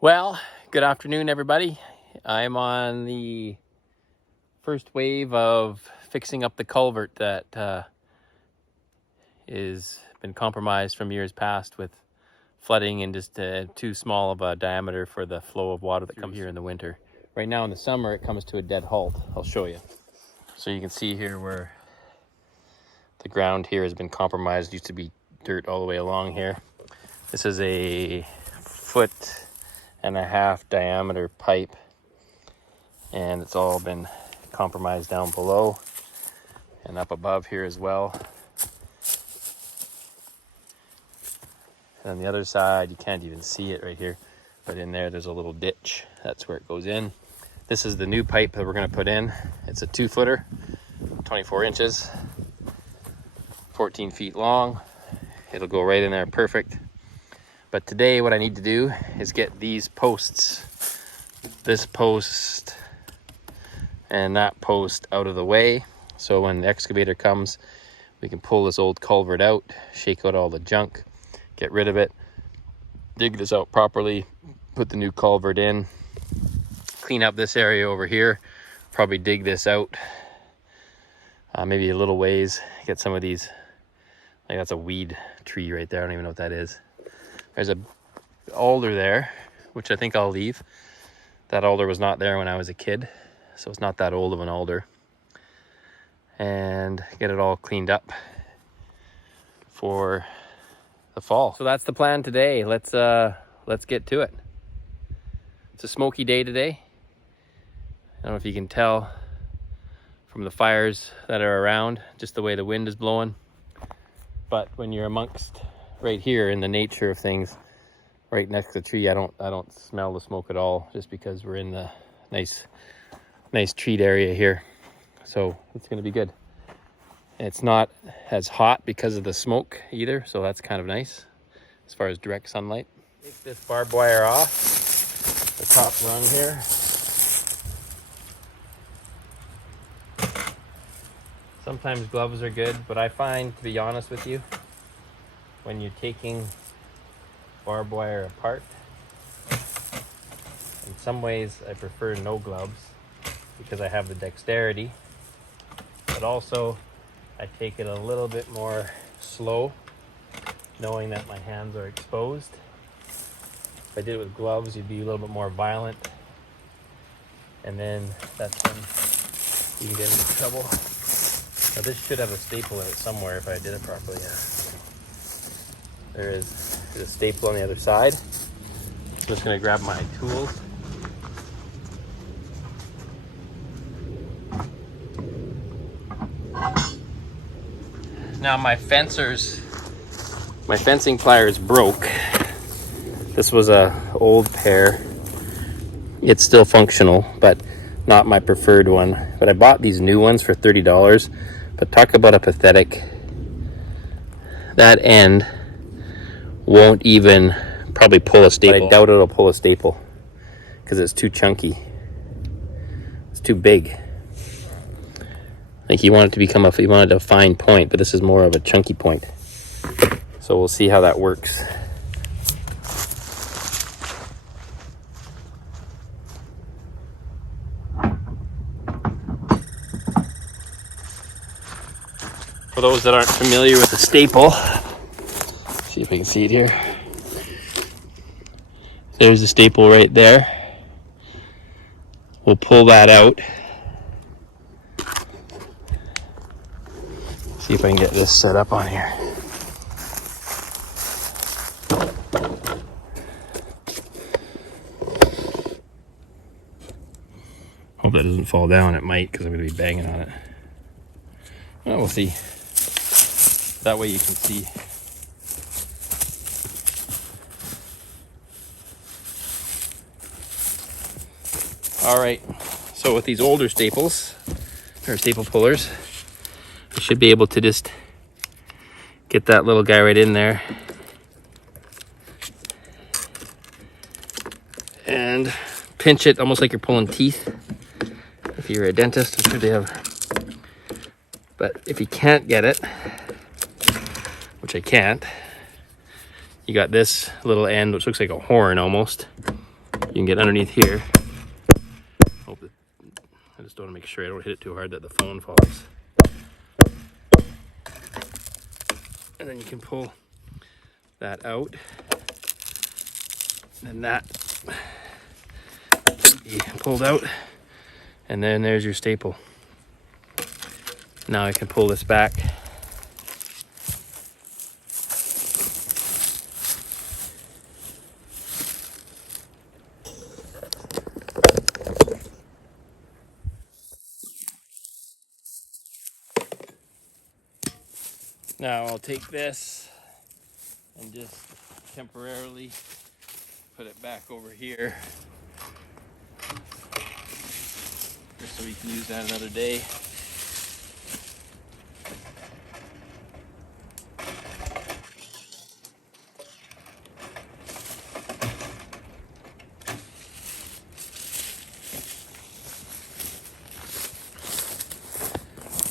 Well, good afternoon, everybody. I'm on the first wave of fixing up the culvert that is been compromised from years past with flooding and just too small of a diameter for the flow of water that comes here in the winter. Right now in the summer, it comes to a dead halt. I'll show you. So you can see here where the ground here has been compromised. It used to be dirt all the way along here. This is a 1.5 foot diameter pipe, and it's all been compromised down below and up above here as well. And on the other side, you can't even see it right here, but in there's a little ditch. That's where it goes in. This is the new pipe that we're going to put in. It's a 2-footer, 24 inches, 14 feet long. It'll go right in there perfect. But today what I need to do is get these posts, this post and that post, out of the way, so when the excavator comes, we can pull this old culvert out, shake out all the junk, get rid of it, dig this out properly, put the new culvert in, clean up this area over here, probably dig this out maybe a little ways, get some of these, like that's a weed tree right there, I don't even know what that is. There's a alder there, which I think I'll leave. That alder was not there when I was a kid, so it's not that old of an alder. And get it all cleaned up for the fall. So that's the plan today. Let's get to it. It's a smoky day today. I don't know if you can tell from the fires that are around, just the way the wind is blowing. But when you're amongst right here in the nature of things, right next to the tree, I don't smell the smoke at all, just because we're in the nice treed area here. So it's going to be good. It's not as hot because of the smoke either, so that's kind of nice as far as direct sunlight. Take this barbed wire off the top rung here. Sometimes gloves are good, but I find, to be honest with you, when you're taking barbed wire apart, in some ways I prefer no gloves because I have the dexterity, but also I take it a little bit more slow, knowing that my hands are exposed. If I did it with gloves, you'd be a little bit more violent, and then that's when you can get into trouble. Now this should have a staple in it somewhere if I did it properly. Yeah. There's a staple on the other side. So I'm just going to grab my tools. Now my fencing pliers broke. This was a old pair. It's still functional, but not my preferred one. But I bought these new ones for $30. But talk about a pathetic. That end won't even probably pull a staple. But I doubt it'll pull a staple because it's too chunky. It's too big. Like you want it to become you want it a fine point, but this is more of a chunky point. So we'll see how that works. For those that aren't familiar with the staple, see if we can see it here. There's the staple right there. We'll pull that out. See if I can get this set up on here. Hope that doesn't fall down. It might, because I'm going to be banging on it. Well, we'll see. That way you can see. All right, so with these older staples, or staple pullers, I should be able to just get that little guy right in there and pinch it almost like you're pulling teeth. If you're a dentist, I'm sure they have. But if you can't get it, which I can't, you got this little end which looks like a horn almost. You can get underneath here. Hope that, I just don't want to make sure I don't hit it too hard that the phone falls. And then you can pull that out. And that pulled out. And then there's your staple. Now I can pull this back. Now I'll take this and just temporarily put it back over here, just so we can use that another day.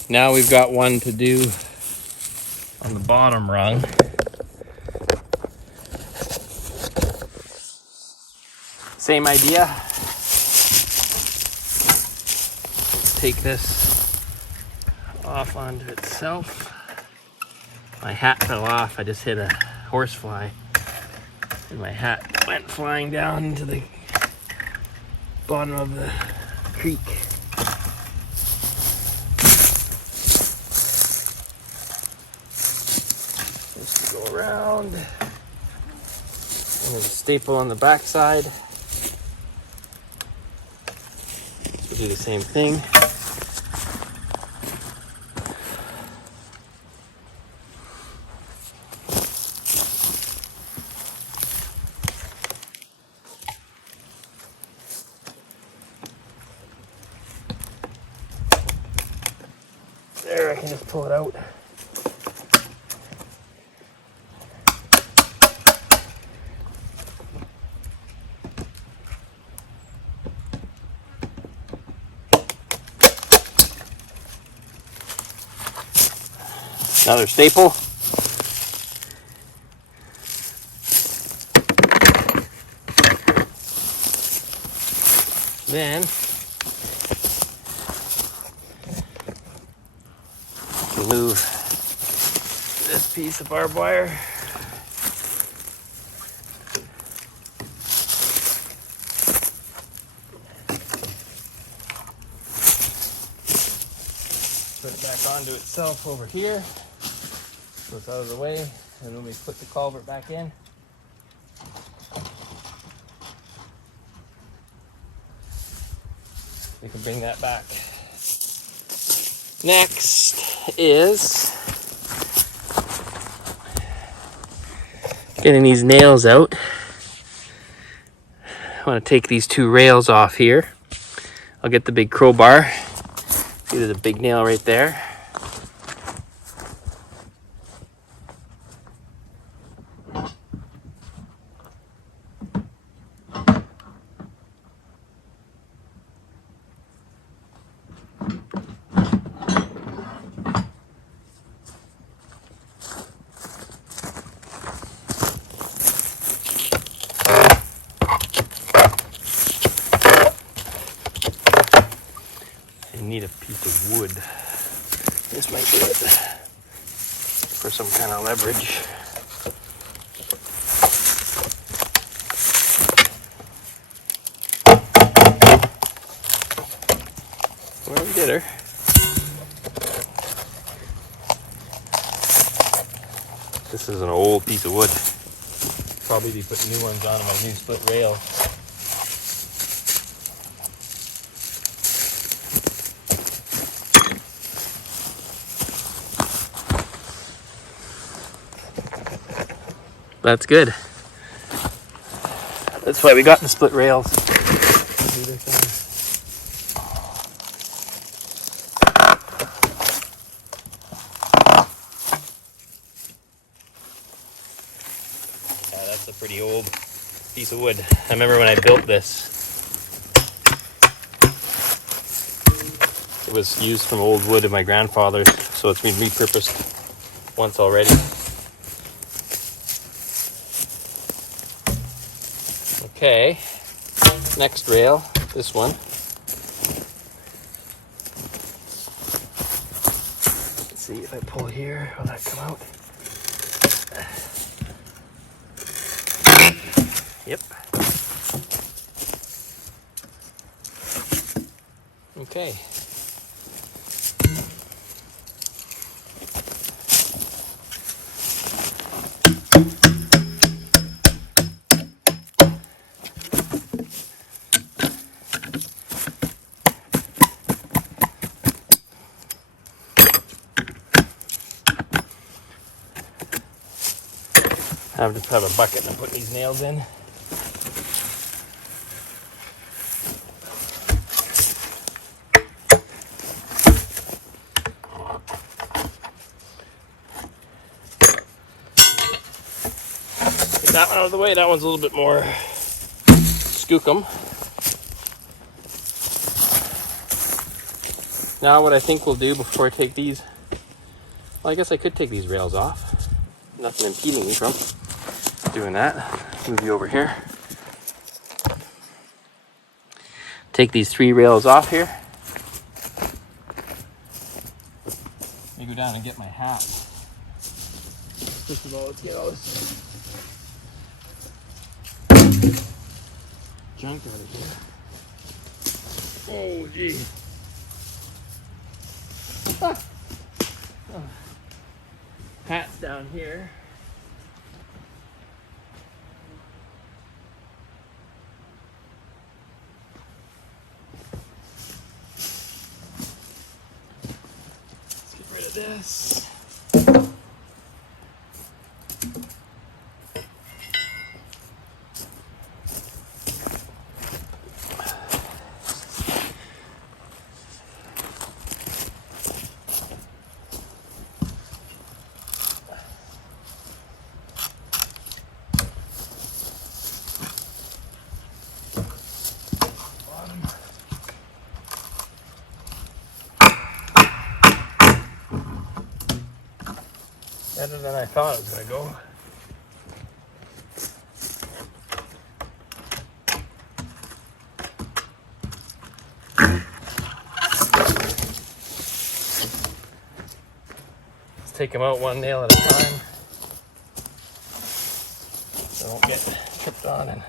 Now we've got one to do on the bottom rung. Same idea. Take this off onto itself. My hat fell off. I just hit a horsefly and my hat went flying down into the bottom of the creek. Just go around. And there's a staple on the back side. We'll do the same thing. There, I can just pull it out. Another staple. Then move this piece of barbed wire. Put it back onto itself over here. So it's out of the way. And then we put the culvert back in. We can bring that back. Next is getting these nails out. I want to take these two rails off here. I'll get the big crowbar. See, there's a big nail right there. Need a piece of wood. This might do it for some kind of leverage. Well, we did her. This is an old piece of wood. Probably be putting new ones on my new split rail. That's good. That's why we got the split rails. Yeah, that's a pretty old piece of wood. I remember when I built this, it was used from old wood of my grandfather's, so it's been repurposed once already. Okay, Next rail, this one. Let's see if I pull here, will that come out? Yep. Okay. I just have a bucket and I'm putting these nails in. Get that one out of the way. That one's a little bit more skookum. Now what I think we'll do before I take these, well, I guess I could take these rails off. Nothing impeding me from doing that. Move you over here. Take these 3 rails off here. Let me go down and get my hat. First of all, let's get all this junk out of here. Oh, gee. Ah. Oh. Hat's down here. Let's get rid of this. Better than I thought it was going to go. Let's take them out one nail at a time so I don't get tripped on and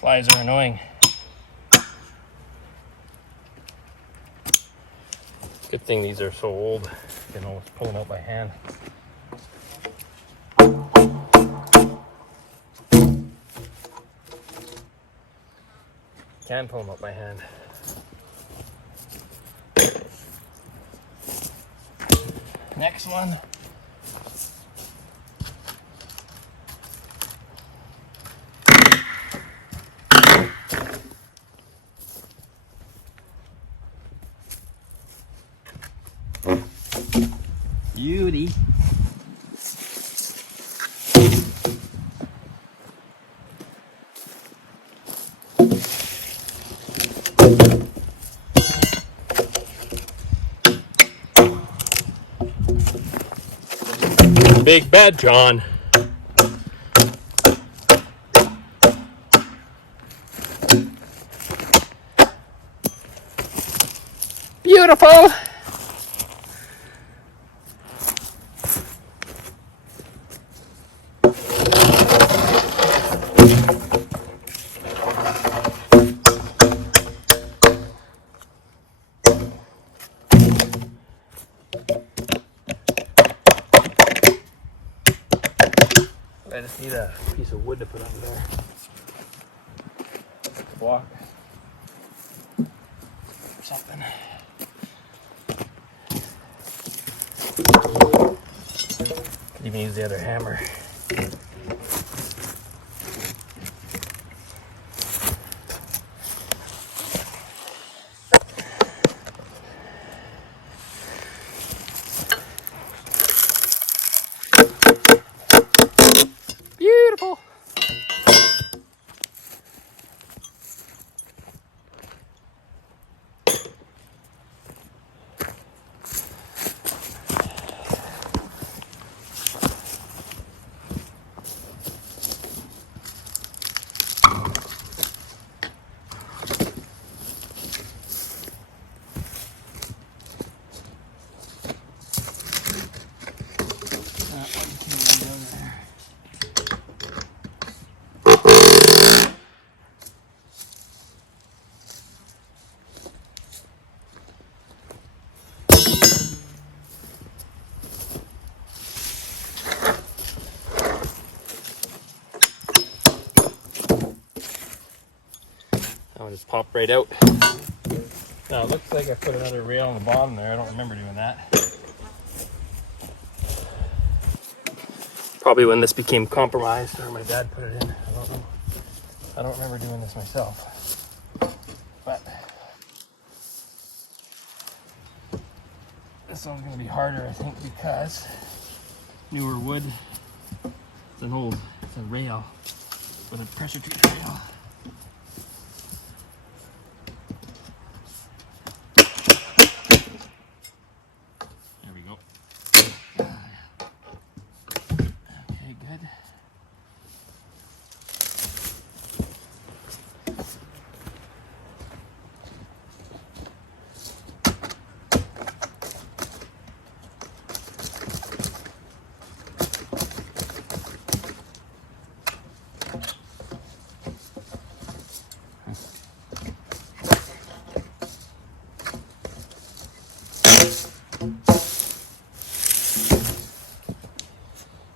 flies are annoying. Good thing these are so old, you know, pull them out by hand. Can pull them out by hand. Next one. Beauty. Big bed, John. Beautiful. I just need a piece of wood to put under there. Block or something. Could even use the other hammer. I'll just pop right out. Now it looks like I put another rail on the bottom there. I don't remember doing that. Probably when this became compromised, or my dad put it in. I don't know. I don't remember doing this myself. But this one's going to be harder, I think, because newer wood. It's a rail with a pressure treated rail. There we go. Okay, good.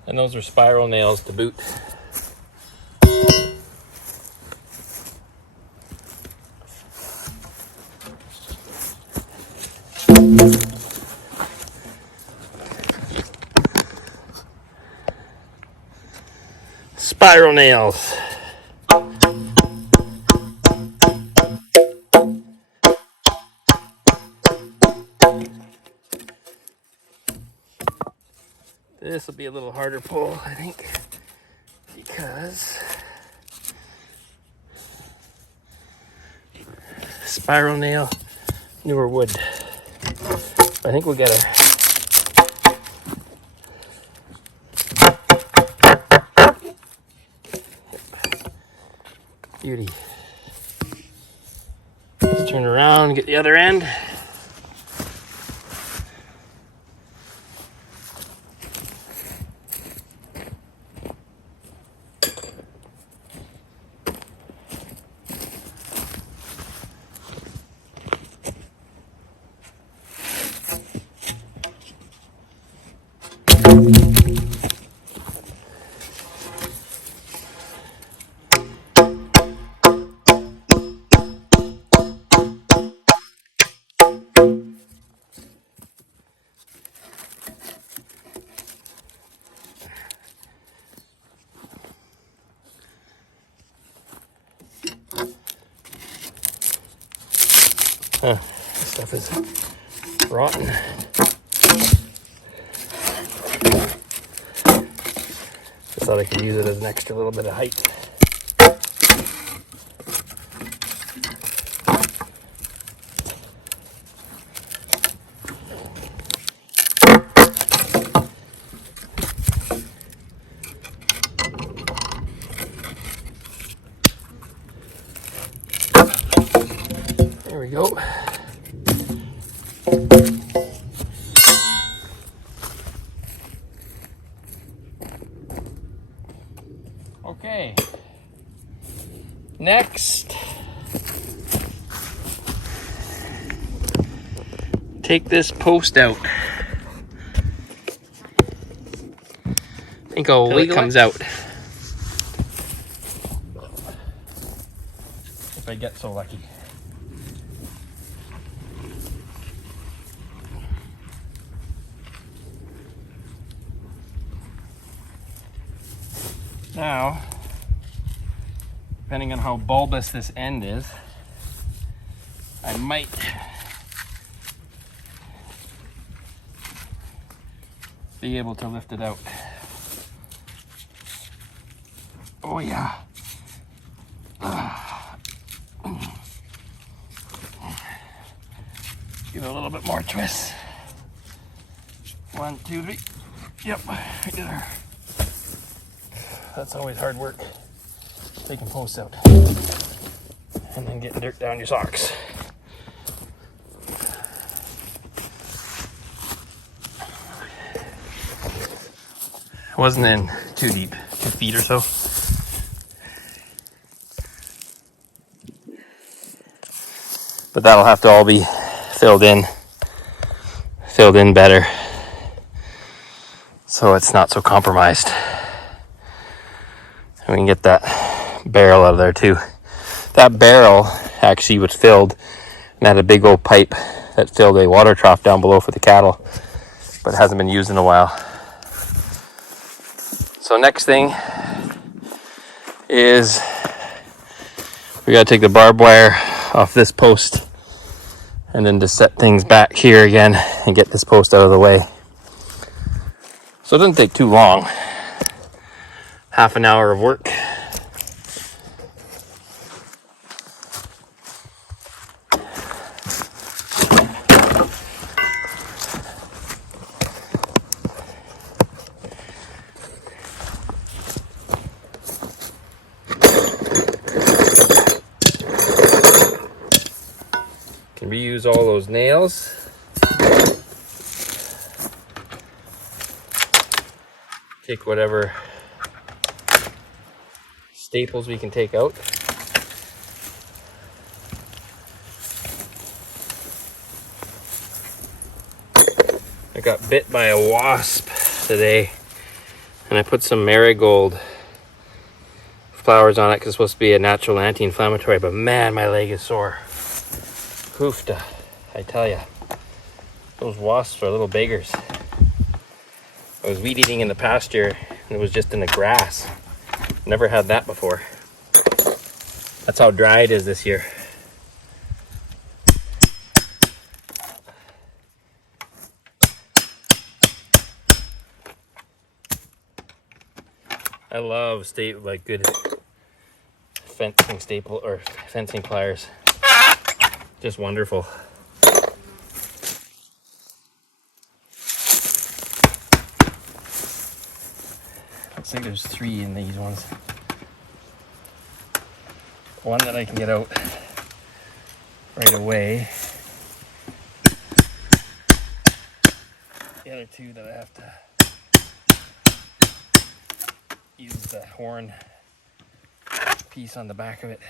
And those are spiral nails to boot. Spiral nails. This will be a little harder pull, I think, because spiral nail, newer wood. I think we'll get beauty. Let's turn around and get the other end. This stuff is rotten. Just thought I could use it as an extra little bit of height. There we go. Okay. Next, take this post out. I think a weight comes out. If I get so lucky. Now, depending on how bulbous this end is, I might be able to lift it out. Oh yeah. Give it a little bit more twist. 1, 2, 3. Yep, right there. That's always hard work, taking posts out and then getting dirt down your socks. I wasn't in too deep, 2 feet or so. But that'll have to all be filled in better, so it's not so compromised. And we can get that barrel out of there too. That barrel actually was filled and had a big old pipe that filled a water trough down below for the cattle, but it hasn't been used in a while. So next thing is we gotta take the barbed wire off this post and then just set things back here again and get this post out of the way. So it doesn't take too long. Half an hour of work. Can reuse all those nails. Take whatever staples we can take out. I got bit by a wasp today, and I put some marigold flowers on it because it's supposed to be a natural anti-inflammatory, but man, my leg is sore. Hoofda, I tell ya. Those wasps are little beggars. I was weed eating in the pasture and it was just in the grass. Never had that before. That's how dry it is this year. I love good fencing staple or fencing pliers. Just wonderful. Looks like there's 3 in these ones. One that I can get out right away. The other 2 that I have to use the horn piece on the back of it.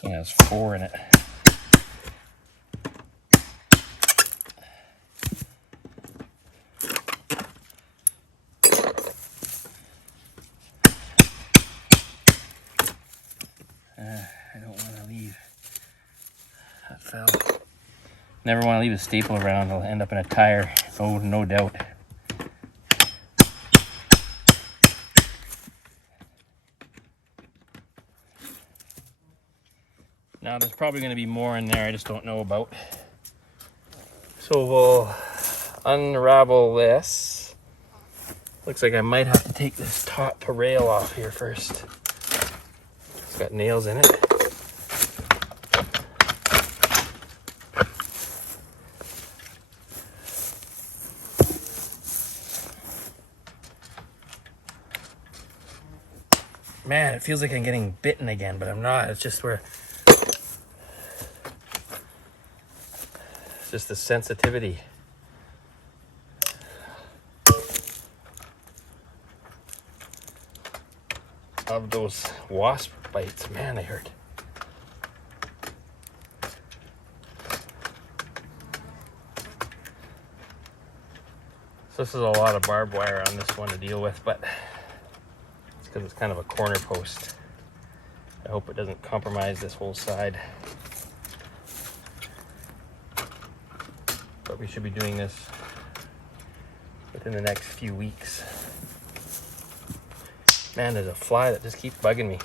It has 4 in it. I don't want to leave. That fell. Never want to leave a staple around. It'll end up in a tire. Oh, no doubt. Now there's probably going to be more in there I just don't know about. So we'll unravel this. Looks like I might have to take this top rail off here first. It's got nails in it. Man, it feels like I'm getting bitten again, but I'm not. It's just where... It's just the sensitivity. Of those wasp bites. Man, they hurt. So this is a lot of barbed wire on this one to deal with, but it's because it's kind of a corner post. I hope it doesn't compromise this whole side. But we should be doing this within the next few weeks. Man, there's a fly that just keeps bugging me.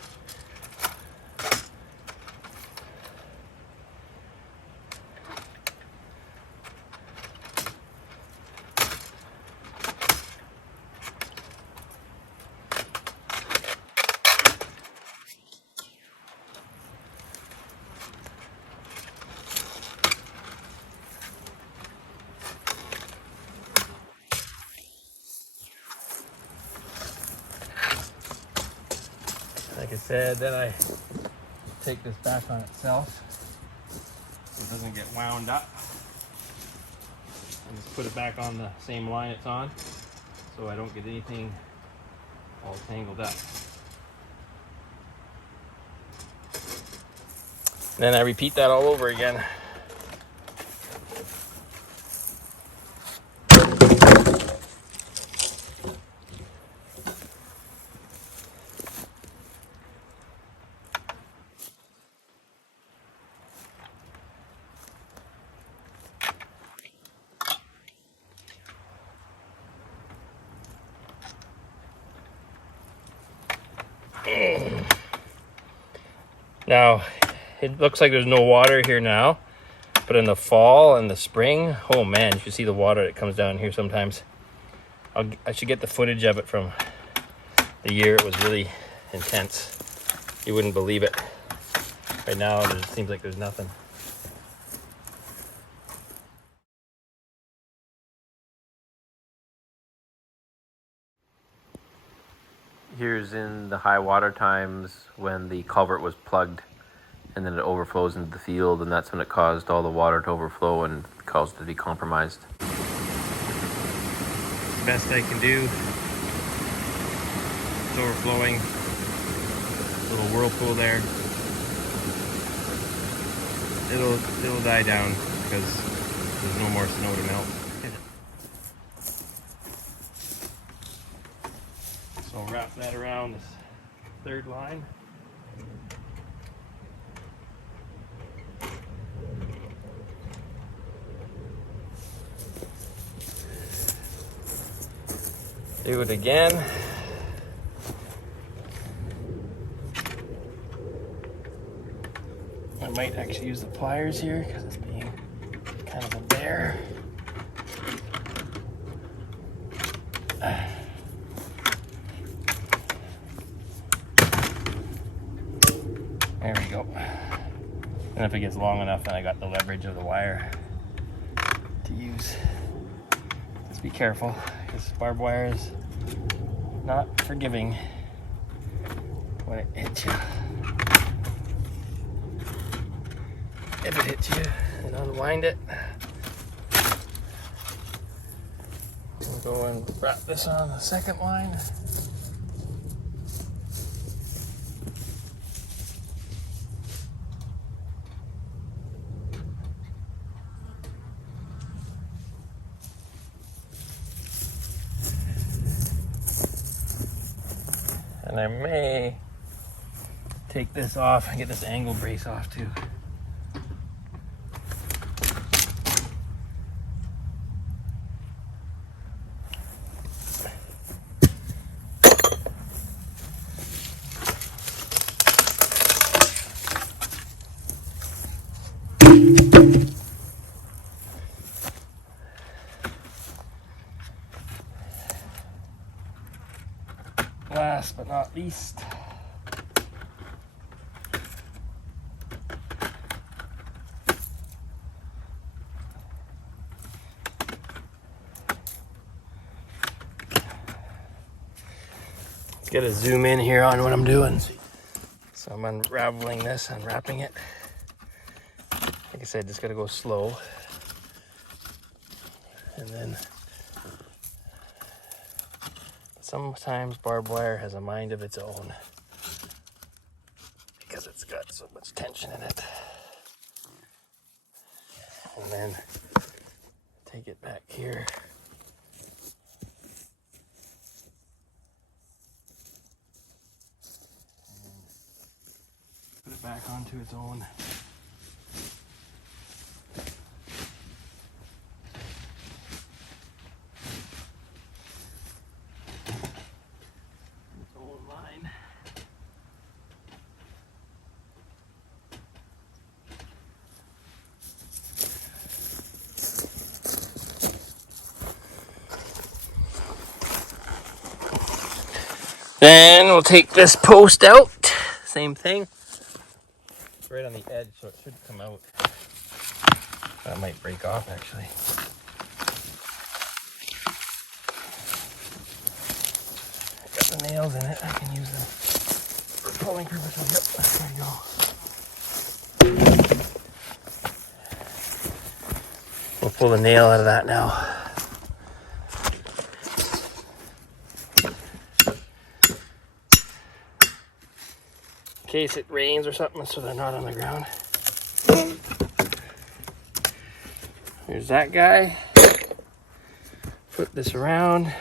Like I said, then I take this back on itself so it doesn't get wound up. And just put it back on the same line it's on so I don't get anything all tangled up. Then I repeat that all over again. Now, it looks like there's no water here now, but in the fall and the spring, oh man, you should see the water that comes down here sometimes. I should get the footage of it from the year it was really intense. You wouldn't believe it. Right now, it seems like there's nothing. Here's in the high water times when the culvert was plugged and then it overflows into the field, and that's when it caused all the water to overflow and caused it to be compromised. The best I can do. It's overflowing. Little whirlpool there. It'll die down because there's no more snow to melt. So I'll wrap that around this third line. Do it again. I might actually use the pliers here because it's being kind of a bear. There we go. And if it gets long enough, then I got the leverage of the wire to use. Just be careful, because barbed wire is not forgiving when it hits you. If it hits you, and unwind it. We'll go and wrap this on the second line. And I may take this off and get this angle brace off too. Last but not least, let's get a zoom in here on what I'm doing. So I'm unraveling this, unwrapping it. Like I said, just gotta go slow. And then sometimes barbed wire has a mind of its own because it's got so much tension in it. And then take it back here. And put it back onto its own. Then we'll take this post out, same thing. It's right on the edge, so it should come out. That might break off actually. Got the nails in it, I can use them for pulling purposes. Yep, there you go. We'll pull the nail out of that now. In case it rains or something, so they're not on the ground. Here's that guy. Flip this around.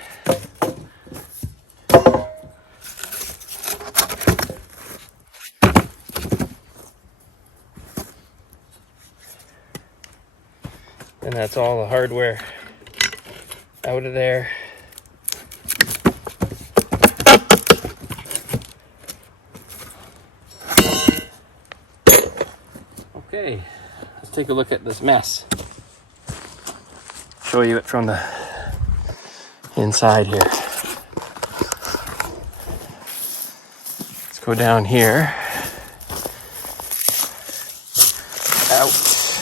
And that's all the hardware out of there. Okay, let's take a look at this mess. Show you it from the inside here. Let's go down here. Ouch.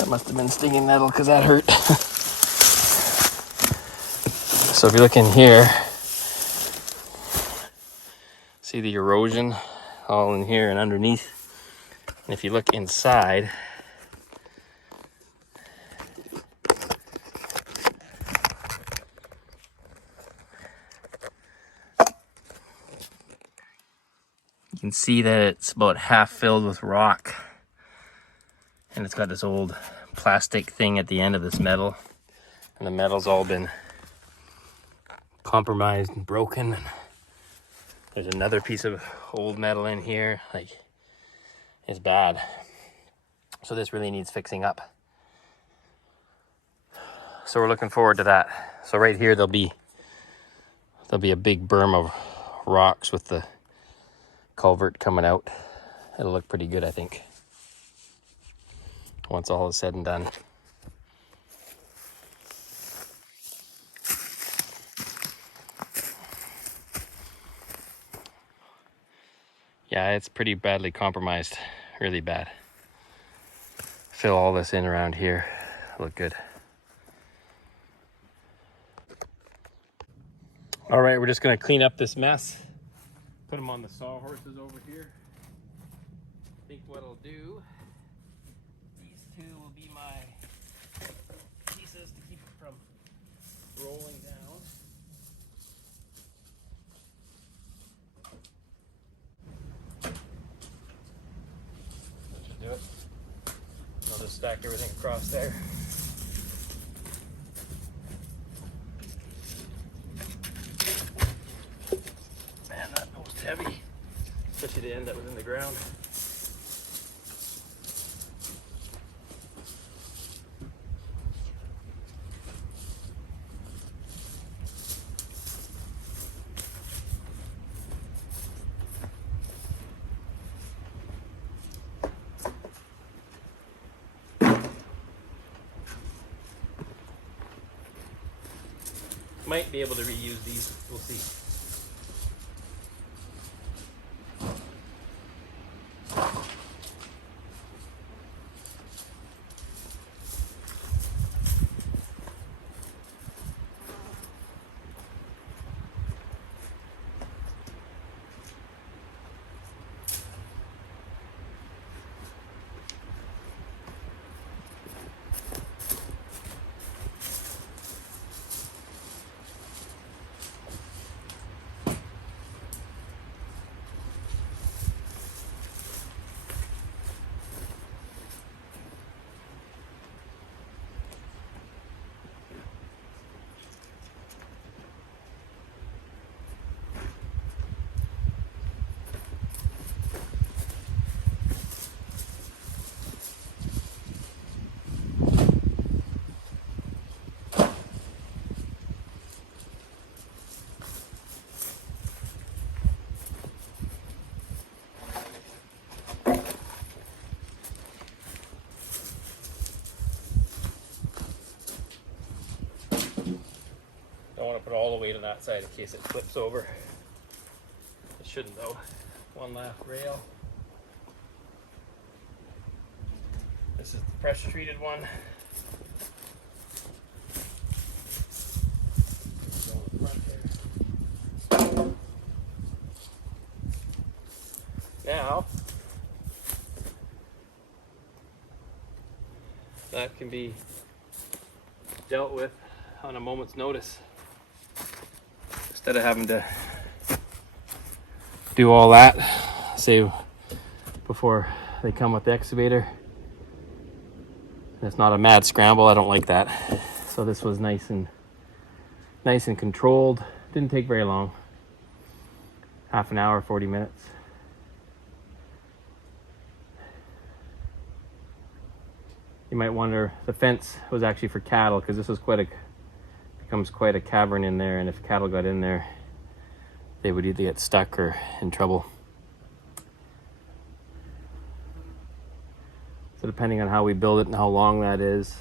That must have been stinging nettle because that hurt. So if you look in here, see the erosion all in here and underneath. And if you look inside, you can see that it's about half filled with rock. And it's got this old plastic thing at the end of this metal. And the metal's all been compromised and broken. There's another piece of old metal in here. Like, it's bad. So this really needs fixing up. So we're looking forward to that. So right here there'll be a big berm of rocks with the culvert coming out. It'll look pretty good, I think, once all is said and done. Yeah, it's pretty badly compromised, really bad. Fill all this in around here, look good. All right, we're just gonna clean up this mess. Put them on the sawhorses over here. I think what I'll do, these two will be my pieces to keep it from rolling down. That should do it. I'll just stack everything across there. Man, that post's heavy, especially to end up within the ground. Might be able to reuse these, we'll see. Don't want to put all the weight on that side in case it flips over. It shouldn't though. One last rail. This is the pressure treated one. Now, that can be dealt with on a moment's notice. Instead of having to do all that, say before they come with the excavator, It's not a mad scramble. I don't like that. So this was nice and controlled. Didn't take very long. Half an hour, 40 minutes. You might wonder, the fence was actually for cattle because this is becomes quite a cavern in there, and if cattle got in there, they would either get stuck or in trouble. So depending on how we build it and how long that is,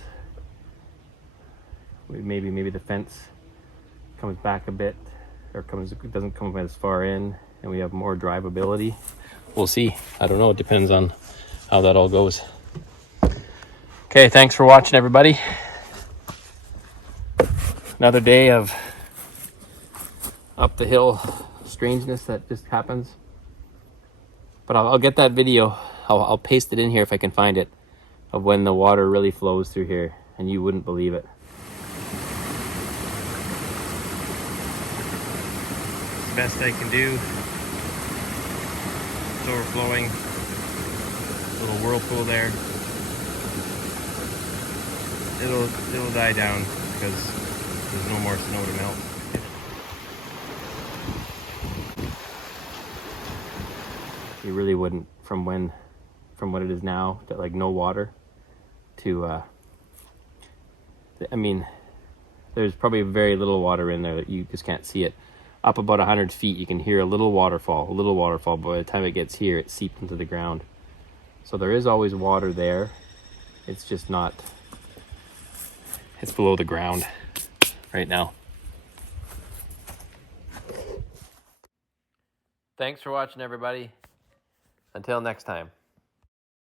maybe the fence comes back a bit, or doesn't come as far in, and we have more drivability. We'll see. I don't know. It depends on how that all goes. Okay, thanks for watching, everybody. Another day of up the hill strangeness that just happens. But I'll get that video. I'll paste it in here if I can find it, of when the water really flows through here, and you wouldn't believe it. Best I can do. It's overflowing. Little whirlpool there. It'll die down because there's no more snow to melt. You really wouldn't, from what it is now, to like no water, to I mean, there's probably very little water in there that you just can't see it. Up about 100 feet, you can hear a little waterfall, but by the time it gets here, it seeps into the ground. So there is always water there. It's just not, it's below the ground right now. Thanks for watching, everybody. Until next time.